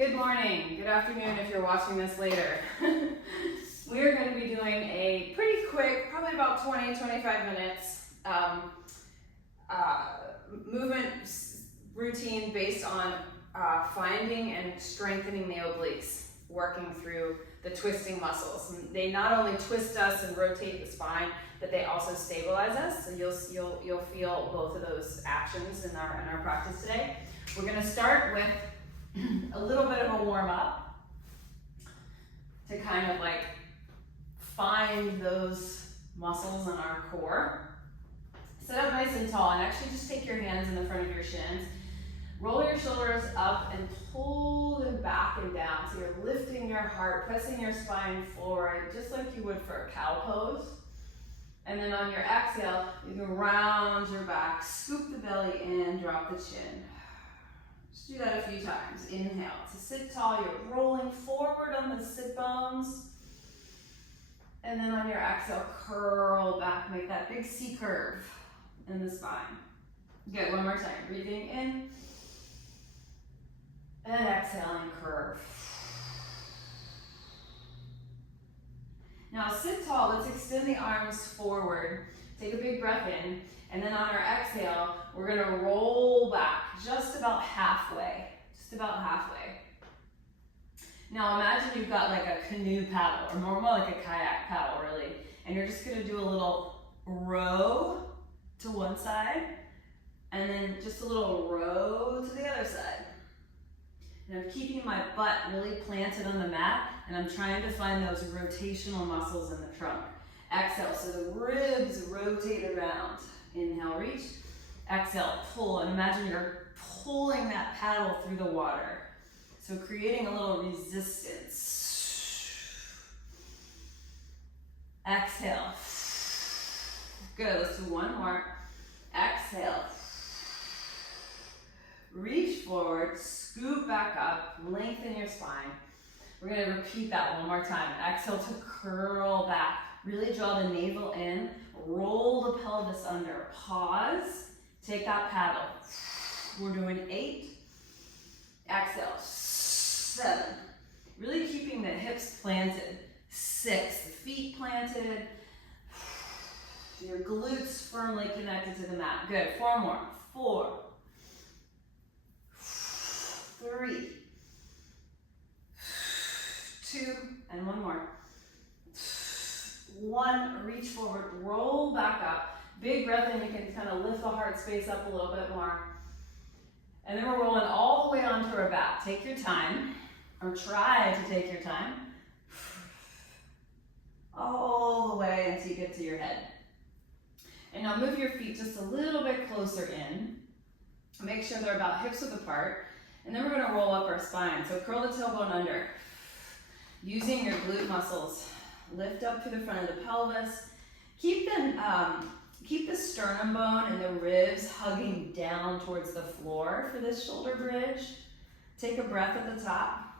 Good morning, good afternoon if you're watching this later. We are going to be doing a pretty quick, probably about 20-25 minutes movement routine based on finding and strengthening the obliques, working through the twisting muscles. And they not only twist us and rotate the spine, but they also stabilize us. So you'll feel both of those actions in our practice today. We're going to start with a little bit of a warm up to kind of like find those muscles in our core. Sit up nice and tall and actually just take your hands in the front of your shins. Roll your shoulders up and pull them back and down. So you're lifting your heart, pressing your spine forward, just like you would for a cow pose. And then on your exhale, you can round your back, scoop the belly in, drop the chin. Just do that a few times. Inhale. To sit tall, you're rolling forward on the sit bones. And then on your exhale, curl back, make that big C curve in the spine. Good, one more time. Breathing in. And exhaling, curve. Now sit tall, let's extend the arms forward. Take a big breath in. And then on our exhale, we're gonna roll back just about halfway. Just about halfway. Now imagine you've got like a canoe paddle, or more like a kayak paddle really. And you're just gonna do a little row to one side, and then just a little row to the other side. And I'm keeping my butt really planted on the mat, and I'm trying to find those rotational muscles in the trunk. Exhale, so the ribs rotate around. Inhale, reach. Exhale, pull, and imagine you're pulling that paddle through the water. So creating a little resistance. Exhale. Good, let's do one more. Exhale. Reach forward, scoop back up, lengthen your spine. We're gonna repeat that one more time. Exhale to curl back. Really draw the navel in, roll the pelvis under, pause, take that paddle. We're doing 8, exhale, 7. Really keeping the hips planted. 6, the feet planted, your glutes firmly connected to the mat. Good, 4 more. 4, 3, 2, and 1 more. 1, reach forward, roll back up. Big breath in, you can kind of lift the heart space up a little bit more. And then we're rolling all the way onto our back. Take your time, or try to take your time. All the way until you get to your head. And now move your feet just a little bit closer in. Make sure they're about hips width apart. And then we're gonna roll up our spine. So curl the tailbone under. Using your glute muscles. Lift up through the front of the pelvis. Keep the sternum bone and the ribs hugging down towards the floor for this shoulder bridge. Take a breath at the top,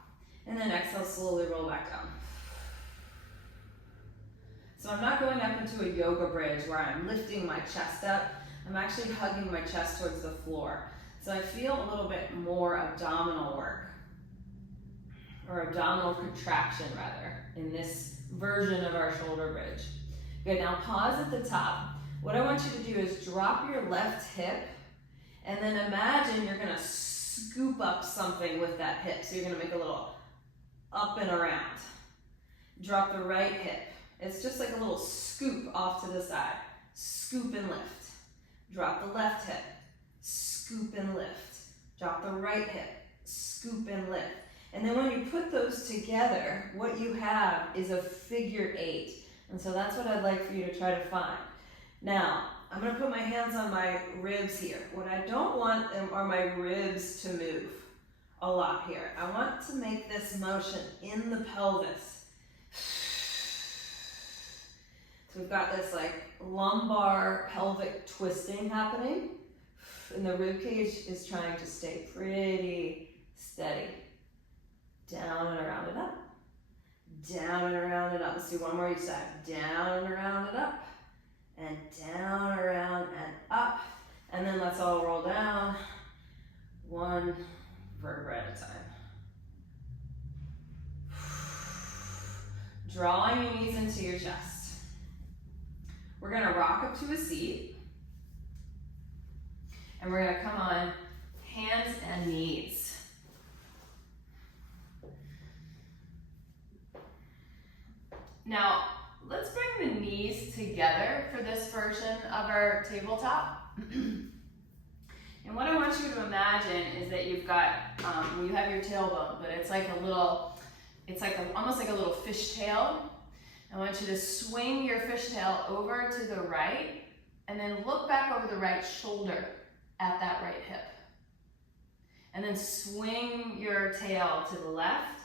and then exhale, slowly roll back down. So I'm not going up into a yoga bridge where I'm lifting my chest up. I'm actually hugging my chest towards the floor. So I feel a little bit more abdominal work, or abdominal contraction rather, in this version of our shoulder bridge. Good, now pause at the top. What I want you to do is drop your left hip, and then imagine you're gonna scoop up something with that hip. So you're gonna make a little up and around. Drop the right hip. It's just like a little scoop off to the side. Scoop and lift. Drop the left hip. Scoop and lift. Drop the right hip. Scoop and lift. And then when you put those together, what you have is a figure 8. And so that's what I'd like for you to try to find. Now, I'm gonna put my hands on my ribs here. What I don't want are my ribs to move a lot here. I want to make this motion in the pelvis. So we've got this like lumbar pelvic twisting happening, and the rib cage is trying to stay pretty steady. Down and around it up. Down and around it up. Let's do one more each side. Down and around it up. And down, around, and up. And then let's all roll down. One vertebra at a time. We're gonna rock up to a seat. And we're gonna come on hands and knees. Now, let's bring the knees together for this version of our tabletop. And what I want you to imagine is that you've got, you have your tailbone, but it's like a little, almost like a little fishtail. I want you to swing your fishtail over to the right and then look back over the right shoulder at that right hip. And then swing your tail to the left,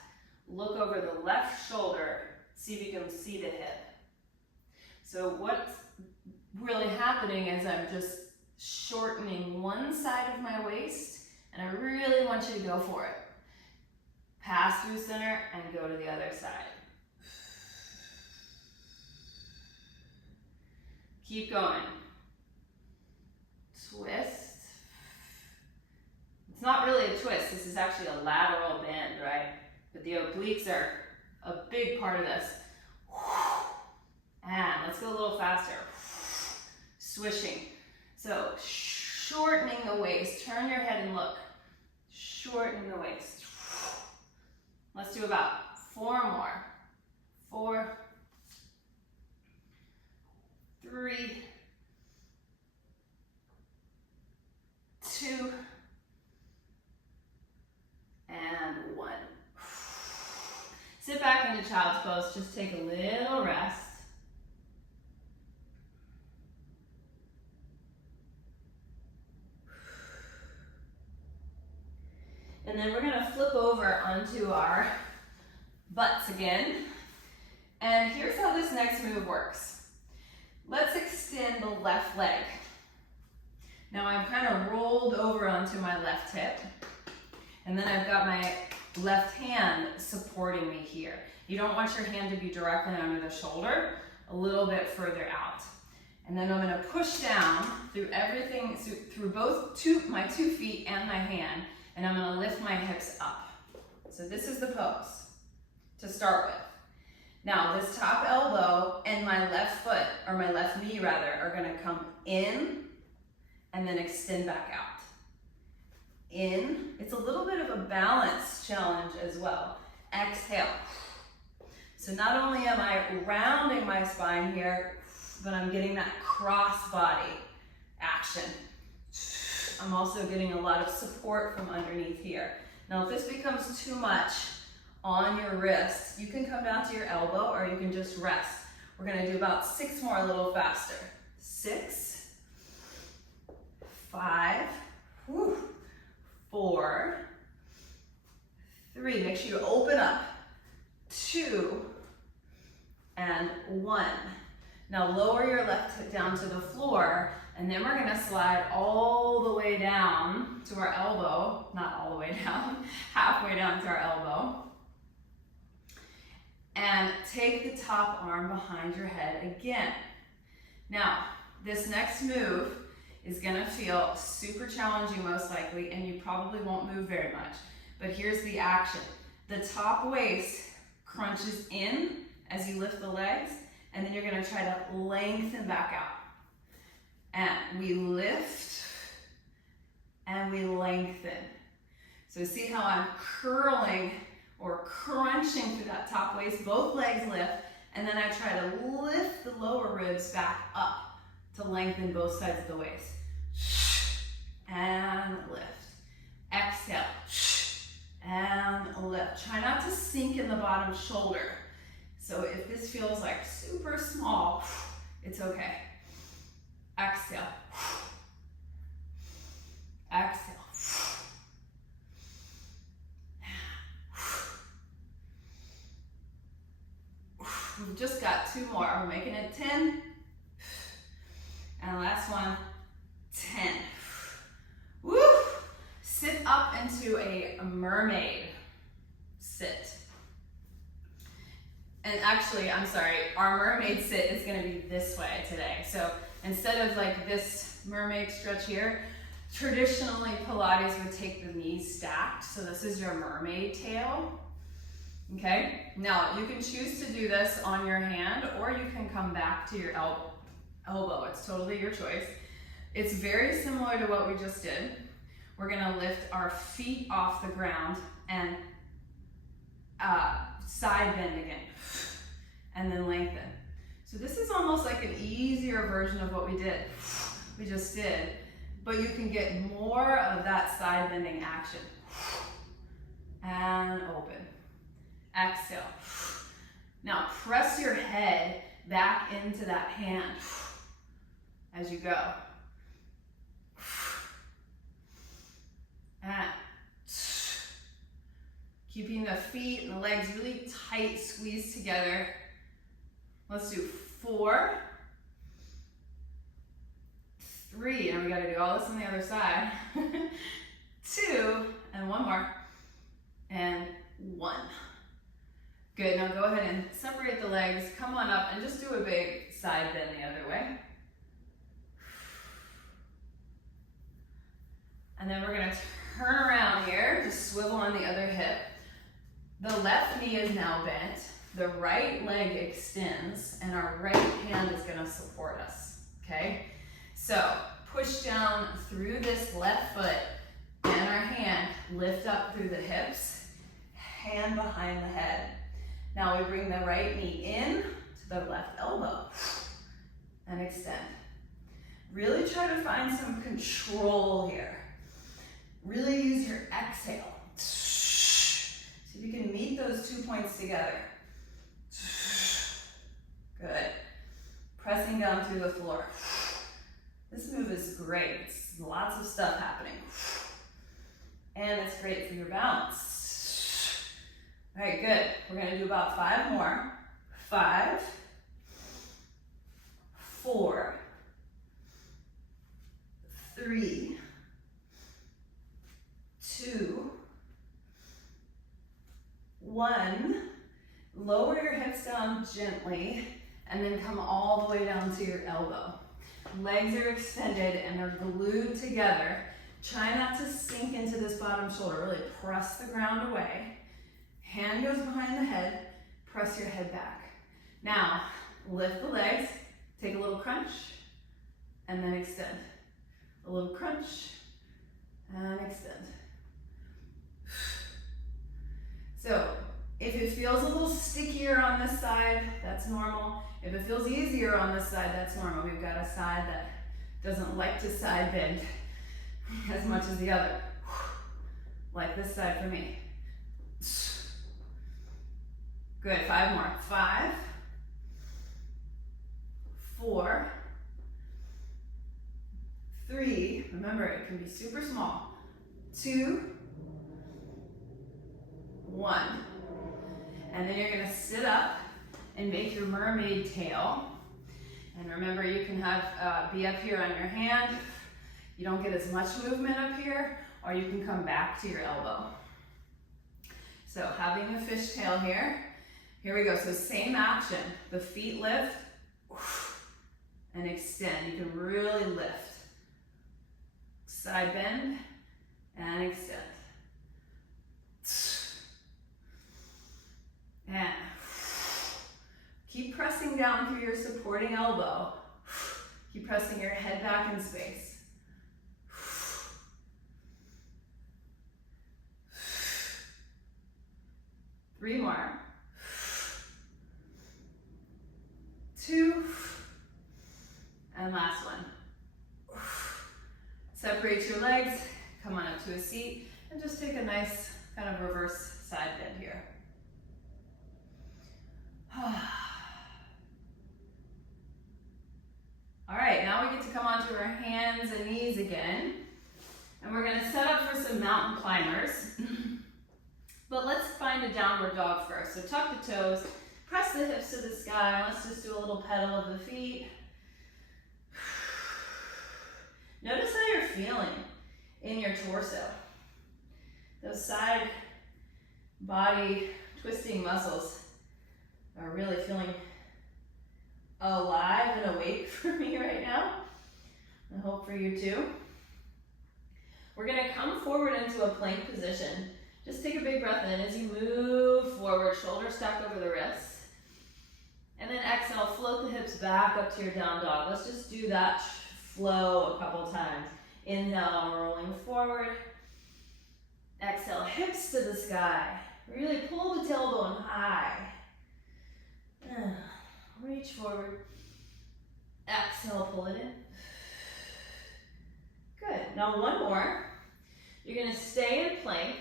look over the left shoulder, see if you can see the hip. So what's really happening is I'm just shortening one side of my waist, and I really want you to go for it. Pass through center and go to the other side. Keep going. Twist. It's not really a twist, this is actually a lateral bend, right? But the obliques are a big part of this. And let's go a little faster. Swishing. So shortening the waist, turn your head and look. Shortening the waist. Let's do about 4 more. 4, 3, 2, and 1. Sit back into child's pose, just take a little rest. And then we're gonna flip over onto our butts again. And here's how this next move works. Let's extend the left leg. Now I'm kind of rolled over onto my left hip. And then I've got my left hand supporting me here. You don't want your hand to be directly under the shoulder, a little bit further out. And then I'm gonna push down through everything, through both my 2 feet and my hand, and I'm gonna lift my hips up. So this is the pose to start with. Now this top elbow and my left foot, or my left knee rather, are gonna come in and then extend back out. In, it's a little bit of a balance challenge as well. Exhale. So not only am I rounding my spine here, but I'm getting that cross body action. I'm also getting a lot of support from underneath here. Now if this becomes too much on your wrist, you can come down to your elbow or you can just rest. We're gonna do about 6 more a little faster. 6, 5, 4, 3, make sure you open up, 2, and 1. Now lower your left foot down to the floor, and then we're gonna slide all the way down to our elbow, not all the way down, halfway down to our elbow. And take the top arm behind your head again. Now, this next move is gonna feel super challenging most likely, and you probably won't move very much. But here's the action. The top waist crunches in as you lift the legs, and then you're gonna try to lengthen back out. And we lift, and we lengthen. So see how I'm curling or crunching through that top waist, both legs lift, and then I try to lift the lower ribs back up to lengthen both sides of the waist. And lift. Exhale. And lift. Try not to sink in the bottom shoulder. So if this feels like super small, it's okay. Exhale. Exhale. We've just got 2 more. We're making it 10. And last one, 10. Woo! Sit up into a mermaid sit. And actually, I'm sorry, our mermaid sit is gonna be this way today. So instead of like this mermaid stretch here, traditionally Pilates would take the knees stacked. So this is your mermaid tail. Okay, now you can choose to do this on your hand or you can come back to your elbow. elbow. It's totally your choice. It's very similar to what we just did. We're gonna lift our feet off the ground and side bend again, and then lengthen. So this is almost like an easier version of what we just did, but you can get more of that side bending action. And open. Exhale. Now press your head back into that hand as you go. And keeping the feet and the legs really tight, squeezed together. Let's do 4, 3, and we gotta do all this on the other side. 2, and one more, and 1. Good, now go ahead and separate the legs, come on up, and just do a big side bend the other way. And then we're gonna turn around here, just swivel on the other hip. The left knee is now bent, the right leg extends, and our right hand is gonna support us, okay? So push down through this left foot, and our hand, lift up through the hips, hand behind the head. Now we bring the right knee in to the left elbow, and extend. Really try to find some control here. Really use your exhale. See if you can meet those 2 points together. Good. Pressing down through the floor. This move is great. It's lots of stuff happening. And it's great for your balance. All right, good. We're gonna do about 5 more. 5, 4, 3, 2, 1. Lower your hips down gently and then come all the way down to your elbow. Legs are extended and they're glued together. Try not to sink into this bottom shoulder. Really press the ground away. Hand goes behind the head. Press your head back. Now, lift the legs. Take a little crunch and then extend. A little crunch and extend. So, if it feels a little stickier on this side, that's normal. If it feels easier on this side, that's normal. We've got a side that doesn't like to side bend as much as the other. Like this side for me. Good, 5 more. 5, 4, 3, remember it can be super small. 2, 1. And then you're gonna sit up and make your mermaid tail. And remember, you can have be up here on your hand. You don't get as much movement up here, or you can come back to your elbow. So having a fishtail here. Here we go, so same action. The feet lift and extend. You can really lift. Side bend and extend. And keep pressing down through your supporting elbow. Keep pressing your head back in space. 3 more. 2. And last one. Separate your legs, come on up to a seat, and just take a nice kind of reverse side bend here. All right, now we get to come onto our hands and knees again. And we're gonna set up for some mountain climbers. But let's find a downward dog first. So tuck the toes, press the hips to the sky. Let's just do a little pedal of the feet. Notice how you're feeling in your torso. Those side body twisting muscles are really feeling alive and awake for me right now. I hope for you too. We're gonna come forward into a plank position. Just take a big breath in as you move forward, shoulders stacked over the wrists. And then exhale, float the hips back up to your down dog. Let's just do that flow a couple times. Inhale, rolling forward. Exhale, hips to the sky. Really pull the tailbone high. Reach forward. Exhale, pull it in. Good. Now one more. You're going to stay in plank,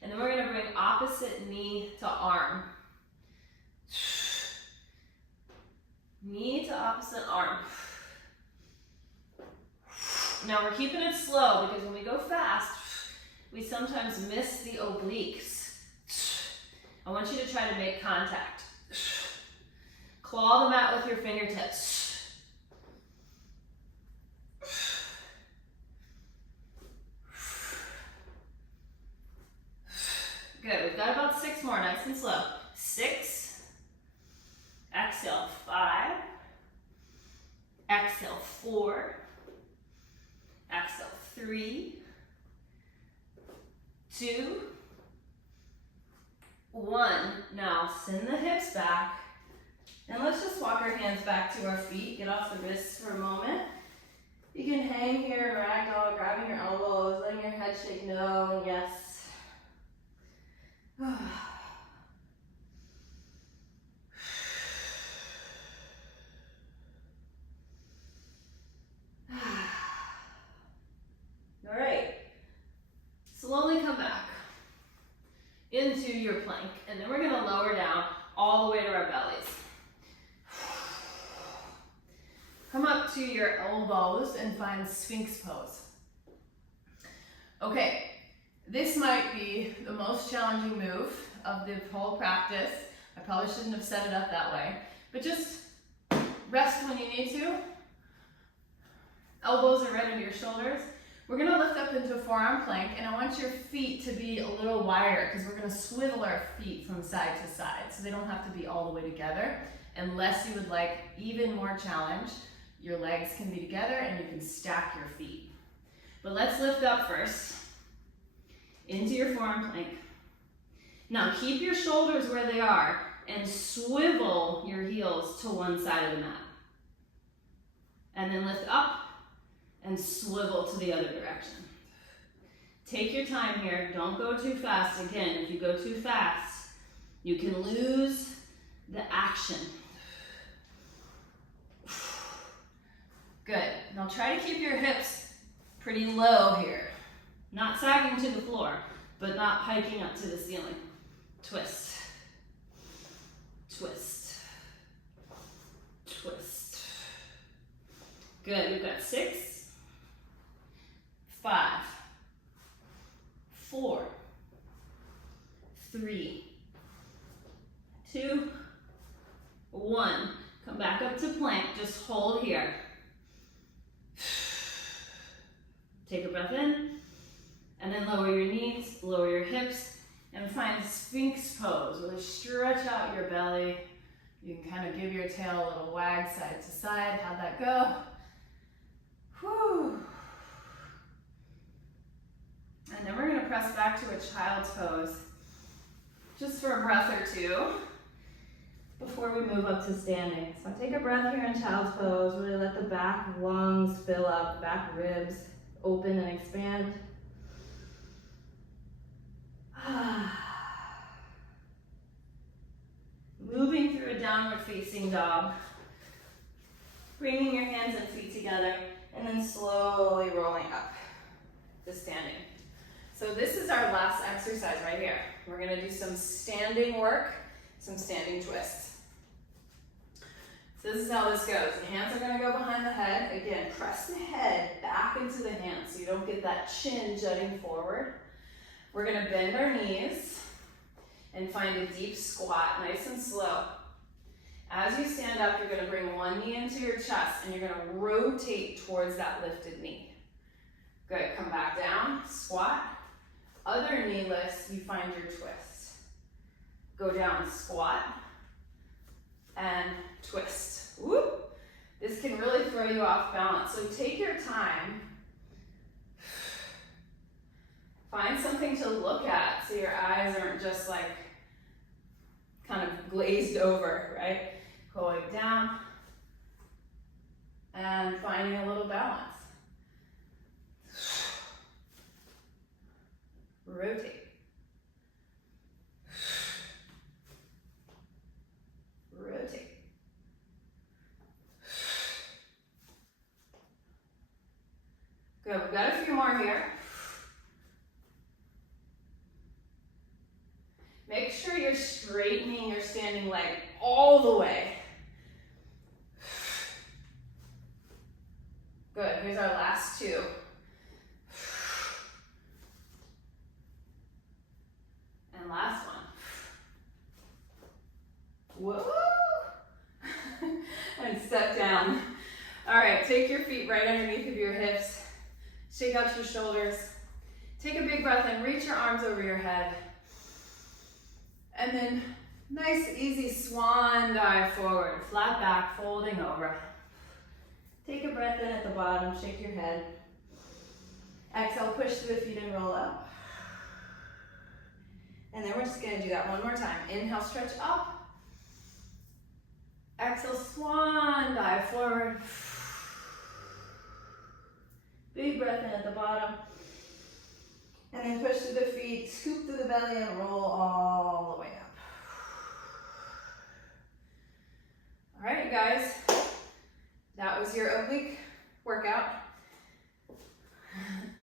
and then we're going to bring opposite knee to arm. Knee to opposite arm. Now we're keeping it slow because when we go fast, we sometimes miss the obliques. I want you to try to make contact. Claw the mat with your fingertips. Good, we've got about 6 more, nice and slow. 6, exhale, 5, exhale, 4, exhale, 3, 2, 1. Now send the hips back, and let's just walk our hands back to our feet. Get off the wrists for a moment. You can hang here, ragdoll, grabbing your elbows, letting your head shake no and yes. All right, slowly come back into your plank, and then we're going to lower down all the way to our bellies. Come up to your elbows and find Sphinx pose. Okay, this might be the most challenging move of the whole practice. I probably shouldn't have set it up that way, but just rest when you need to. Elbows are right under your shoulders. We're gonna lift up into a forearm plank, and I want your feet to be a little wider because we're gonna swivel our feet from side to side, so they don't have to be all the way together. Unless you would like even more challenge, your legs can be together and you can stack your feet. But let's lift up first into your forearm plank. Now keep your shoulders where they are and swivel your heels to one side of the mat. And then lift up and swivel to the other direction. Take your time here, don't go too fast. Again, if you go too fast, you can lose the action. Good, now try to keep your hips pretty low here. Not sagging to the floor, but not hiking up to the ceiling. Twist, twist, twist. Good, we've got 6, 5, 4, 3, 2, 1. Come back up to plank, just hold here. Take a breath in, and then lower your knees, lower your hips, and find Sphinx pose. Really stretch out your belly. You can kind of give your tail a little wag side to side. How'd that go? Whew. And then we're gonna press back to a child's pose, just for a breath or two, before we move up to standing. So take a breath here in child's pose. Really let the back lungs fill up, back ribs open and expand. Moving through a downward facing dog. Bringing your hands and feet together, and then slowly rolling up to standing. So this is our last exercise right here. We're gonna do some standing work, some standing twists. So this is how this goes. The hands are gonna go behind the head. Again, press the head back into the hands so you don't get that chin jutting forward. We're gonna bend our knees and find a deep squat, nice and slow. As you stand up, you're gonna bring one knee into your chest and you're gonna rotate towards that lifted knee. Good, come back down, squat. Other knee lifts, you find your twist. Go down, squat, and twist. Whoop. This can really throw you off balance, so take your time. Find something to look at so your eyes aren't just like kind of glazed over, right? Going down and finding a little balance. Rotate. Rotate. Good, we've got a few more here. Make sure you're straightening your standing leg all the way. Good, here's our last two. And last one. Whoa! And step down. All right, take your feet right underneath of your hips. Shake out your shoulders. Take a big breath in, reach your arms over your head. And then nice, easy swan dive forward. Flat back, folding over. Take a breath in at the bottom, shake your head. Exhale, push through the feet and roll up. And then we're just gonna do that one more time. Inhale, stretch up. Exhale, swan dive forward. Big breath in at the bottom. And then push through the feet, scoop through the belly and roll